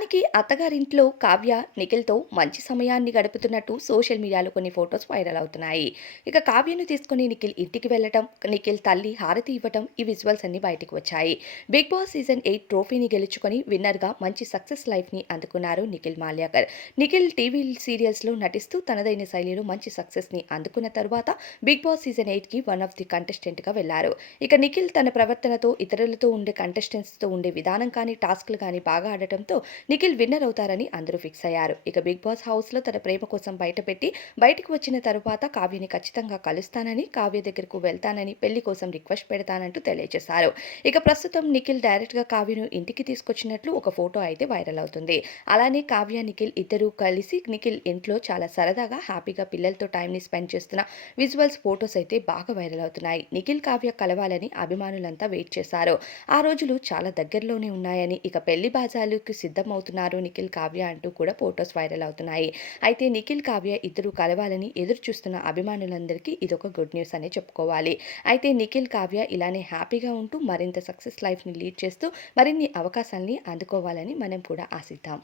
నిజానికి అత్తగారింట్లో కావ్య నిఖిల్‌తో మంచి సమయాన్ని గడుపుతున్నట్టు సోషల్ మీడియాలో కొన్ని ఫోటోస్ వైరల్ అవుతున్నాయి. ఇక కావ్యను తీసుకొని నిఖిల్ ఇంటికి వెళ్ళటం, నిఖిల్ తల్లి హారతి ఇవ్వటం ఈ విజువల్స్ అన్నీ బయటికి వచ్చాయి. 'బిగ్ బాస్' సీజన్ 8 ట్రోఫీని గెలుచుకొని విన్నర్‌గా మంచి సక్సెస్ లైఫ్‌ని అందుకున్నారు నిఖిల్ మాల్యాకర్. నిఖిల్ టీవీ సీరియల్స్‌లో నటిస్తూ తనదైన శైలిలో మంచి సక్సెస్‌ని అందుకున్న తరువాత 'బిగ్ బాస్' సీజన్ 8కి వన్ ఆఫ్ ది కంటెస్టెంట్‌గా వెళ్లారు. ఇక నిఖిల్ తన ప్రవర్తనతో ఇతరులతో ఉండే కంటెస్టెంట్స్‌తో ఉండే విధానం కానీ, టాస్క్‌లు కానీ బాగా ఆడటంతో నిఖిల్ విన్నర్ అవుతారని అందరూ ఫిక్స్ అయ్యారు. ఇక 'బిగ్ బాస్' హౌస్‌లో తన ప్రేమ కోసం బయటపెట్టి బయటికి వచ్చిన తరువాత కావ్యని ఖచ్చితంగా కలుస్తానని, కావ్య దగ్గరకు వెళ్తానని, పెళ్లి కోసం రిక్వెస్ట్ పెడతానంటూ తెలియజేశారు. ఇక ప్రస్తుతం నిఖిల్ డైరెక్ట్‌గా కావ్యను ఇంటికి తీసుకొచ్చినట్లు ఒక ఫోటో అయితే వైరల్ అవుతుంది. అలానే కావ్య, నిఖిల్ ఇద్దరూ కలిసి నిఖిల్ ఇంట్లో చాలా సరదాగా హ్యాపీగా పిల్లలతో టైంని స్పెండ్ చేస్తున్న విజువల్స్, ఫోటోస్ అయితే బాగా వైరల్ అవుతున్నాయి. నిఖిల్, కావ్య కలవాలని అభిమానులంతా వెయిట్ చేశారు. ఆ రోజులు చాలా దగ్గరలోనే ఉన్నాయని, ఇక పెళ్లి బాజాలకు సిద్ధమవుతున్నారు నిఖిల్, కావ్య అంటూ కూడా ఫోటోస్ వైరల్ అవుతున్నాయి. అయితే నిఖిల్, కావ్య ఇద్దరు కలవాలని ఎదురు చూస్తున్న అభిమానులందరికీ ఇదొక గుడ్ న్యూస్ అనే చెప్పుకోవాలి. అయితే నిఖిల్, కావ్య ఇలానే హ్యాపీగా ఉంటూ మరింత సక్సెస్ లైఫ్‌ని లీడ్ చేస్తూ మరిన్ని అవకాశాల్ని అందుకోవాలని మనం కూడా ఆశిద్దాం.